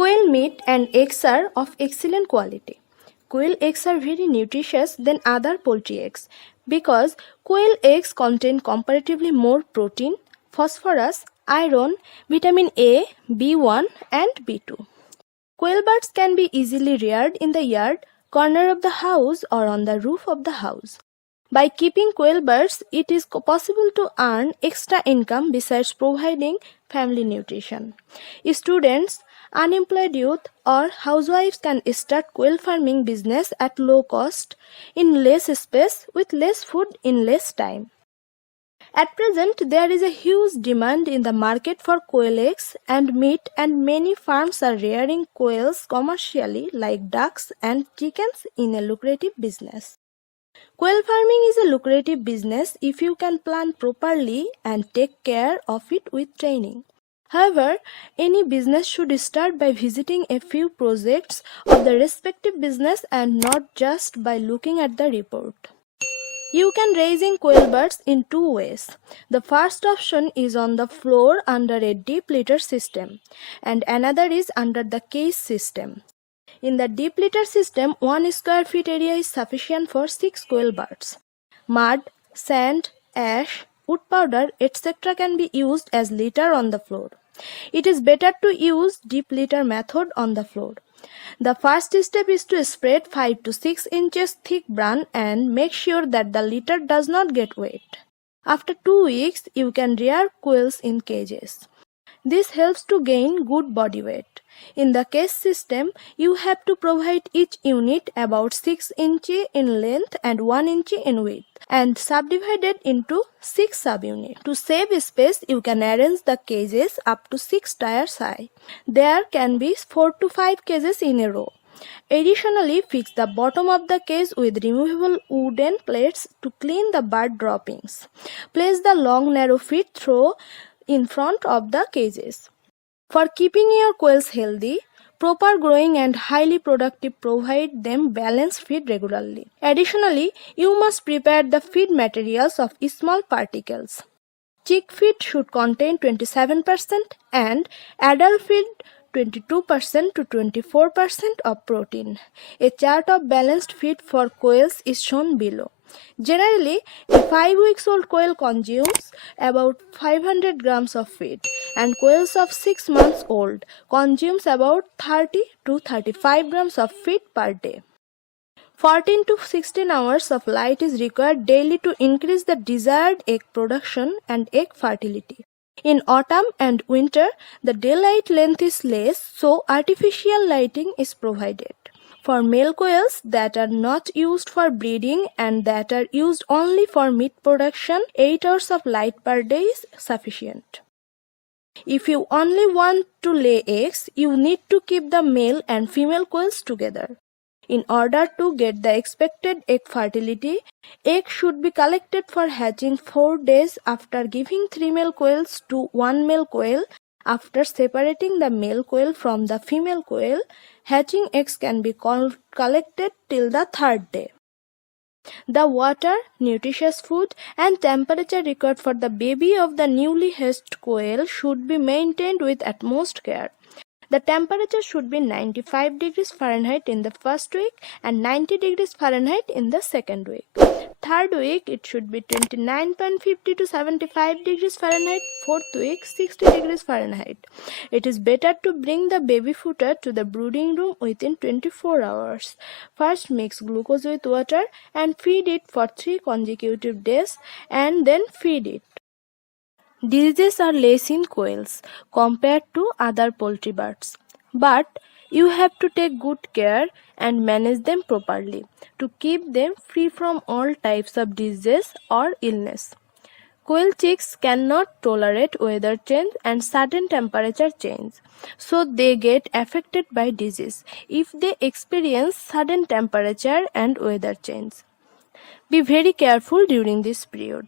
Quail meat and eggs are of excellent quality. Quail eggs are very nutritious than other poultry eggs because quail eggs contain comparatively more protein, phosphorus, iron, vitamin A, B1 and B2. Quail birds can be easily reared in the yard, corner of the house or on the roof of the house. By keeping quail birds, it is possible to earn extra income besides providing family nutrition. Students, unemployed youth or housewives can start quail farming business at low cost, in less space, with less food in less time. At present, there is a huge demand in the market for quail eggs and meat, and many farms are rearing quails commercially like ducks and chickens in a lucrative business. Quail farming is a lucrative business if you can plan properly and take care of it with training. However, any business should start by visiting a few projects of the respective business and not just by looking at the report. You can raising quail birds in two ways. The first option is on the floor under a deep litter system, and another is under the cage system. In the deep litter system, 1 square feet area is sufficient for 6 quail birds. Mud, sand, ash, wood powder, etc. can be used as litter on the floor. It is better to use deep litter method on the floor. The first step is to spread 5 to 6 inches thick bran and make sure that the litter does not get wet. After 2 weeks, you can rear quails in cages. This helps to gain good body weight. In the cage system, you have to provide each unit about 6 inches in length and 1 inch in width and subdivided into 6 subunits. To save space, you can arrange the cages up to 6 tiers high. There can be 4 to 5 cages in a row. Additionally, fix the bottom of the cage with removable wooden plates to clean the bird droppings. Place the long narrow feed through in front of the cages. For keeping your quails healthy, proper growing and highly productive, provide them balanced feed regularly. Additionally, you must prepare the feed materials of small particles. Chick feed should contain 27% and adult feed 22% to 24% of protein. A chart of balanced feed for quails is shown below. Generally, a 5-week-old quail consumes about 500 grams of feed, and quails of 6 months old consumes about 30 to 35 grams of feed per day. 14 to 16 hours of light is required daily to increase the desired egg production and egg fertility. In autumn and winter, the daylight length is less, so artificial lighting is provided. For male quails that are not used for breeding and that are used only for meat production, 8 hours of light per day is sufficient. If you only want to lay eggs, you need to keep the male and female quails together. In order to get the expected egg fertility, eggs should be collected for hatching 4 days after giving 3 male quails to 1 male quail. After separating the male quail from the female quail, hatching eggs can be collected till the 3rd day. The water, nutritious food, and temperature required for the baby of the newly hatched quail should be maintained with utmost care. The temperature should be 95 degrees Fahrenheit in the first week and 90 degrees Fahrenheit in the 2nd week. 3rd week, it should be 29.50 to 75 degrees Fahrenheit. 4th week, 60 degrees Fahrenheit. It is better to bring the baby footer to the brooding room within 24 hours. First, mix glucose with water and feed it for 3 consecutive days and then feed it. Diseases are less in quails compared to other poultry birds, but you have to take good care and manage them properly to keep them free from all types of diseases or illness. Quail chicks cannot tolerate weather change and sudden temperature change, so they get affected by disease if they experience sudden temperature and weather change. Be very careful during this period.